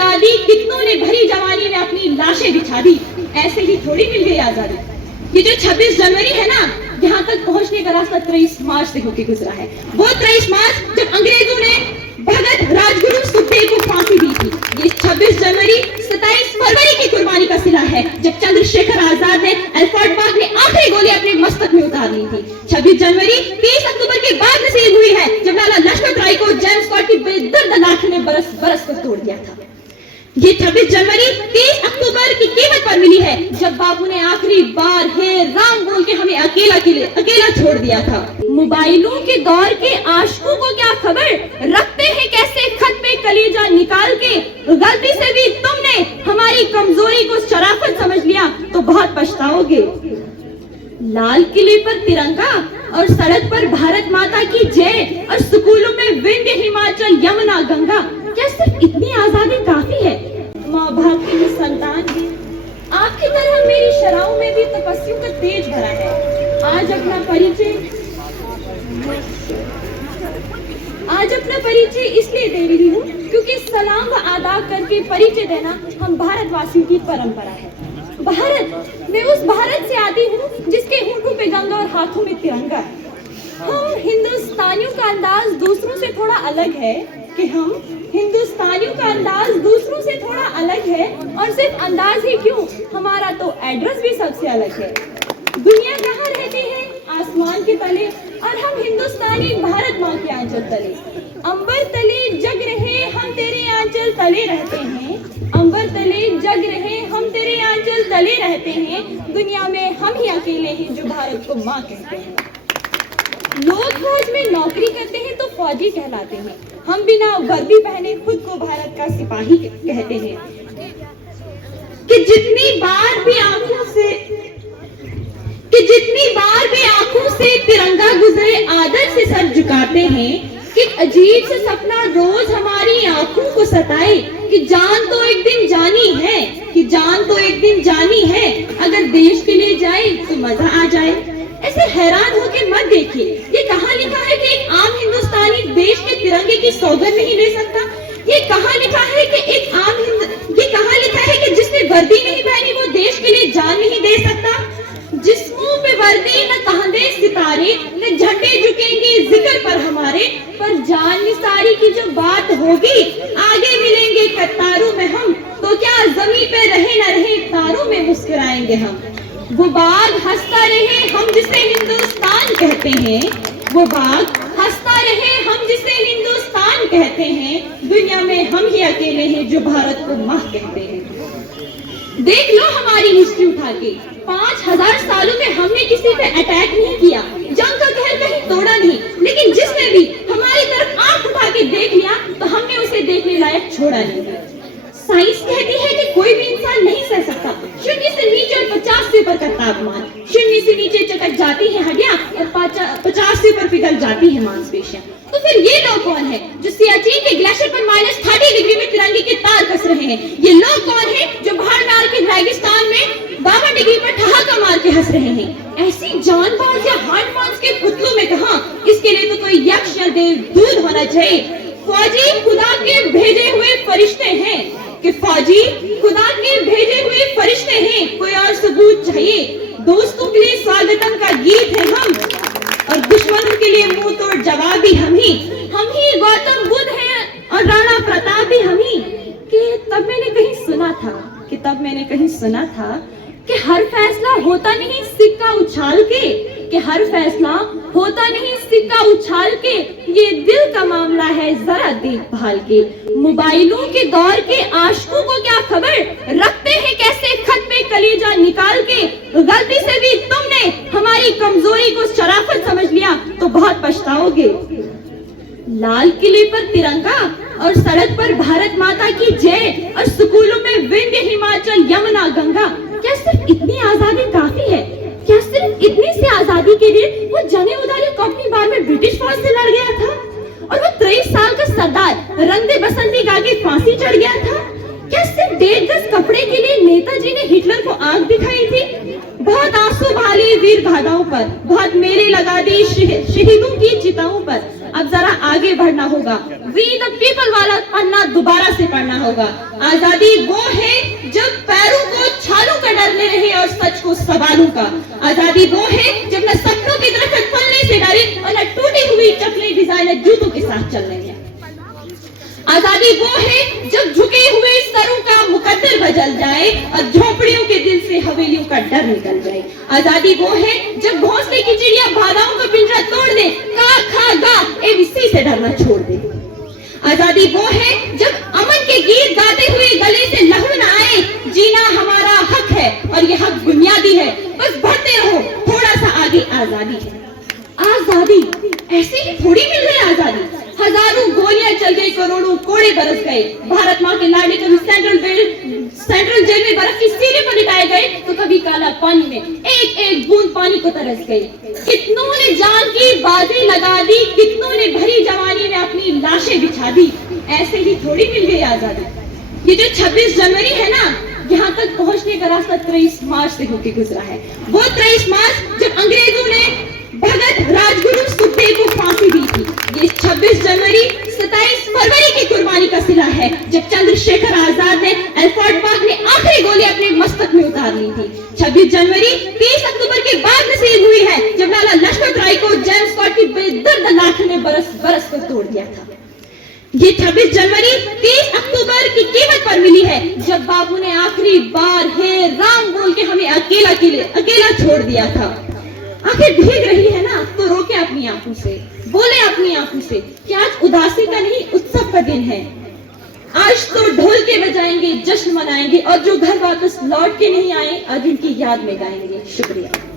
लगा दी, कितनों ने भरी जवानी में अपनी लाशें बिछा दी। ऐसे ही थोड़ी मिल गई आजादी। ये जो 26 जनवरी है ना, यहाँ तक पहुंचने का रास्ता 23 मार्च से होकर गुजरा है। वो 23 मार्च जब अंग्रेजों ने भगत राजगुरु सुखदेव को फांसी दी थी। ये 26 जनवरी 27 फरवरी की कुर्बानी का सिला है, जब चंद्रशेखर आजाद ने एल्फर्ड पार्क में आखिरी गोली अपने मस्तक में उतार ली थी। 26 जनवरी 30 अक्टूबर के बाद नसीब हुई है, जब लाला लजपत राय को जेम्स स्कॉट की बेदर्द लाठी ने बरस कर तोड़ दिया था। ये 26 जनवरी 30 अक्टूबर की कीमत पर मिली है, जब बापू ने आखिरी बार हे राम बोल के हमें अकेला छोड़ दिया था। मोबाइलों के दौर के आशिकों को क्या खबर, रखते हैं कैसे खत पे कलेजा निकाल के। गलती से भी तुमने हमारी कमजोरी को शराफत समझ लिया तो बहुत पछताओगे। लाल किले पर तिरंगा और सड़क पर भारत माता की जय, और स्कूलों में विंध्य हिमाचल यमुना गंगा। क्या सिर्फ इतनी आजादी काफी है? माँ बाप की संतान भी आपकी तरह मेरी शराओं में भी तपस्या का तेज भरा है। आज अपना परिचय इसलिए दे रही हूँ क्योंकि सलाम व आदाब करके परिचय देना हम भारतवासियों की परंपरा है। भारत, मैं उस भारत से आती हूँ जिसके होठों पे गंगा और हाथों में तिरंगा है। हम हिंदुस्तानियों का अंदाज दूसरों से थोड़ा अलग है और सिर्फ अंदाज ही क्यों, हमारा तो एड्रेस भी सबसे अलग है। दुनिया कहाँ रहती है? आसमान के तले, और हम हिंदुस्तानी भारत माँ के आंचल तले। अंबर तले जग रहे हम तेरे आंचल तले रहते हैं। अंबर तले जग रहे हम तेरे आंचल तले रहते हैं। दुनिया में हम ही अकेले हैं जो भारत को माँ कहते हैं। लोग फौज में नौकरी करते हैं तो फौजी कहलाते हैं। हम बिना वर्दी पहने खुद को भारत का सिपाही कहते हैं। कि जितनी बार भी आंखों से तिरंगा गुजरे आदर से सर झुकाते हैं। कि अजीब सा सपना रोज हमारी आंखों को सताए, कि जान तो एक दिन जानी है, अगर देश के लिए जाए तो मजा आ जाए। ऐसे हैरान होके मत देखिए, ये कहाँ लिखा है कि एक आम हिंदुस्तानी देश के तिरंगे की सौगंध नहीं ले सकता? ये कहाँ लिखा है कि जिसने वर्दी नहीं पहनी वो देश के लिए जान नहीं दे सकता? जिस मुंह पे वर्दी न कंधे सितारे, न झंडे झुकेंगे जिक्र पर हमारे, पर जान निसारी की जो बात होगी, आगे मिलेंगे कतारों में हम, तो क्या जमीन पे रहे न रहे तारों में मुस्कुराएंगे हम। वो बाग हंसता रहे हम जिसे हिंदुस्तान कहते हैं, वो बाग हंसता रहे हम जिसे हिंदुस्तान कहते हैं। दुनिया में हम ही अकेले हैं जो भारत को माँ कहते हैं। देख लो हमारी हिस्ट्री उठा के, 5000 सालों में हमने किसी पे अटैक नहीं किया, जंग का कहर कहीं तोड़ा नहीं, लेकिन जिसने भी हमारी तरफ आंख उठा के देख लिया तो हमने उसे देखने लायक छोड़ा नहीं। साइंस कहती है कि कोई भी इंसान नहीं सह सकता 0 से नीचे और 50 से ऊपर का तापमान। 0 से नीचे चटक जाती है हड्डियां और 50 से ऊपर पिघल जाती है मांसपेशियां। तो फिर ये लोग कौन है जो सियाचिन के ग्लेशियर पर -30 डिग्री में तिरंगे के तार कस रहे हैं? ये लोग कौन है जो भाड़ के रेगिस्तान में 52 डिग्री पर ठहाका मार के हंस रहे हैं? ऐसी जानबाज या हार्ड मांस के पुतलों में कहां? इसके लिए तो कोई यक्ष या देवदूत होना चाहिए। फौजी खुदा के भेजे हुए फरिश्ते हैं, कि फौजी खुदा के भेजे हुए फरिश्ते हैं। कोई और सबूत चाहिए? दोस्तों के लिए स्वागतम का गीत है हम, और दुश्मनों के लिए मुंह तोड़ जवाब भी हम ही गौतम बुद्ध हैं और राणा प्रताप भी हम ही। कि तब मैंने कहीं सुना था कि हर फैसला होता नहीं सिक्का उछाल के, ये दिल का मामला है जरा देखभाल के। मोबाइलों के दौर के आशिकों को क्या खबर, रखते हैं कैसे खत पे कलेजा निकाल के। गलती से भी तुमने हमारी कमजोरी को शराफत समझ लिया तो बहुत पछताओगे। लाल किले पर तिरंगा और सड़क पर भारत माता की जय, और स्कूलों में विंध्य हिमाचल यमुना गंगा। क्या सिर्फ इतनी आजादी काफी है? क्या सिर्फ इतनी सी आजादी के लिए वो जंगे उदारी को अपनी बार में ब्रिटिश फौज से लड़ गया था, और वो 23 साल का सरदार रंग बसंती गा के फांसी चढ़ गया था? क्या सिर्फ 1.5 गज कपड़े के लिए नेताजी ने हिटलर को आंख दिखाई थी? बहुत आंसू बहाए वीर गाथाओं पर, बहुत मेले लगा दी शहीदों की चिताओं पर। अब जरा आगे बढ़ना होगा, वी द पीपल वाला पन्ना दोबारा से पढ़ना होगा। होगा। आजादी वो है जब पैरों को छालों का डरने रहे और सच को सवालों का। आजादी वो है जब न सपनों की दरख्त फलने से डरे और न टूटी हुई चपले डिजाइनर जूतों के साथ चल रही है। आजादी वो है जब झुके हुए सरों का मुकद्दर बदल जाए और झोपड़ियों के दिल से हवेलियों का डर निकल जाए। आजादी वो है जब घोंसले की चिड़िया बाधाओं का पिंजरा तोड़ दे, का खा गा एबीसी से डरना छोड़ दे। आजादी वो है जब अमन के गीत गाते हुए गले से लहू न आए, जीना हमारा हक है और ये हक बुनियादी है, बस बढ़ते रहो थोड़ा सा आगे। आजादी है आजादी ऐसे ही थोड़ी मिल गई आजादी। हजारों गोलियां चल गई, करोड़ों कोड़े बरस गए। भारत माँ के लाडले कभी सेंट्रल जेल में बर्फ की सीढ़ी पर लिटाए गए तो कभी काला पानी में एक एक बूंद पानी को तरस गए। कितनों ने जान की बातें लगा दी, कितनों ने भरी जवानी में अपनी लाशें बिछा दी। ऐसे ही थोड़ी मिल गई आजादी। ये जो 26 जनवरी है ना, यहाँ तक पहुंचने का रास्ता 23 मार्च से होकर गुजरा है। वो 23 मार्च जब अंग्रेजों ने भगत राजगुरु सुखदेव को फांसी दी थी। ये 26 जनवरी 27 फरवरी की कुर्बानी का सिला है जब चंद्रशेखर आजाद ने एल्फ्रेड पार्क में आखिरी गोली अपने मस्तक में उतार ली थी। 26 जनवरी 30 अक्टूबर के बाद नसीब हुई है जब लाला लजपत राय को जेम्स स्कॉट की बेदर्द लाठी ने बरस बरस कर तोड़ दिया था। ये 26 जनवरी 30 अक्टूबर की कीमत पर मिली है जब बाबू ने आखिरी बार हे राम बोल के हमें अकेला छोड़ दिया था। आखिर भीग रही है ना तो रोके अपनी आंखों से, बोले अपनी आंखों से कि आज उदासी का नहीं उत्सव का दिन है। आज तो ढोल के बजाएंगे, जश्न मनाएंगे और जो घर वापस लौट के नहीं आए आज उनकी याद में गाएंगे। शुक्रिया।